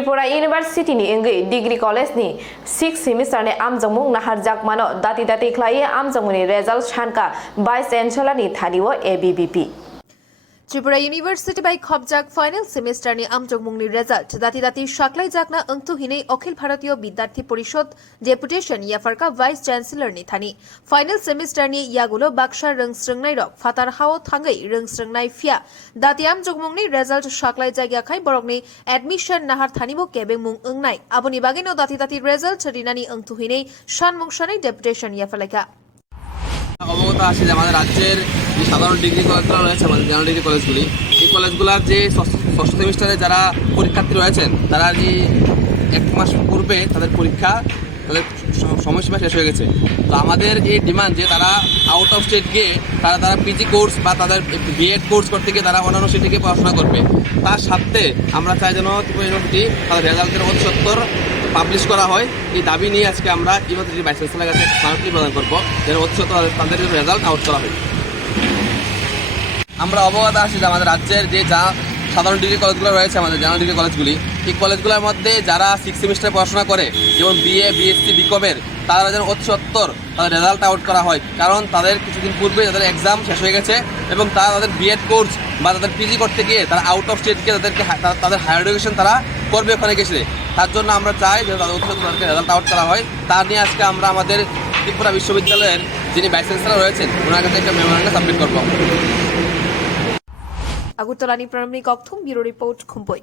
Tripura University ni engi degree college ni 6 semester ni amjamung nahar jakmano dati khlai amjamuni result shanka vice chancellor ni thaniwo ABVP Tripura University by Khobjak final semester ni amjamungni result dati shaklai jakna angtu hinei Akhil Bharatiyo Bidyarthi Porishod deputation yafarka vice chancellor ni thani final semester ni yagulo baksha rongsrungnai rok fatar hao thangai rongsrungnai fia dati amjamungni result shaklai jagya khai borokni admission nahar thanibo kebengmung ongnai aboni bageno dati result rinani angtu hinei sanmwng deputation yafarlaika অবগত আছে যে আমাদের রাজ্যের যে সাধারণ degree কলেজগুলো রয়েছে আমাদের জেনারেল ডিগ্রি কলেজগুলি এই কলেজগুলোর যে ষষ্ঠ সেমিস্টারে যারা পরীক্ষার্থী রয়েছেন তারা যে এক মাস পূর্বে তাদের পরীক্ষা তাদের সময়সীমা শেষ হয়ে গেছে। তো আমাদের এই ডিমান্ড যে তারা আউট অফ স্টেট গিয়ে তারা পিজি কোর্স বা তাদের বিএড কোর্স করতে গিয়ে তারা অন্যান্য স্টেটে গিয়ে পড়াশোনা করবে। তার সাথে আমরা চাই যেন ত্রিপুরা ইউনিভার্সিটি তাদের রেজাল্টের অতি সত্বর পাবলিশ করা হয়। এই দাবি নিয়ে আজকে আমরা ইউনিভার্সিটির ভাইস চ্যান্সেলরের কাছে স্মারকলিপি প্রদান করবো যেন অতি সত্বর তাদের রেজাল্ট আউট করা হয়। আমরা অবগত আছি যে আমাদের রাজ্যের যে সাধারণ ডিগ্রি কলেজগুলো রয়েছে আমাদের জেনারেল ডিগ্রি কলেজগুলি এই কলেজগুলোর মধ্যে যারা 6 সেমিস্টারে পড়াশোনা করে যেমন বিএ বিএসসি বিকমের তারা যেন অতি সত্বর তাদের রেজাল্ট আউট করা হয়, কারণ তাদের কিছুদিন পূর্বে তাদের এক্সাম শেষ হয়ে গেছে এবং তারা তাদের বিএড কোর্স বা তাদের পিজি করতে গিয়ে তারা আউট অফ স্টেট গিয়ে তাদের হায়ার এডুকেশন তারা করবে ওখানে গেছে। তার জন্য আমরা চাই যে তাদের অতি সত্বর তাদেরকে রেজাল্ট আউট করা হয়। তার নিয়ে আজকে আমরা আমাদের ত্রিপুরা বিশ্ববিদ্যালয়ের যিনি ভাইস চ্যান্সেলর রয়েছেন ওনার কাছে একটা মেমোরেন্ডাম সাবমিট করবো। Agutolani Pranamni Kokthum, Bureau Report, Khumpui.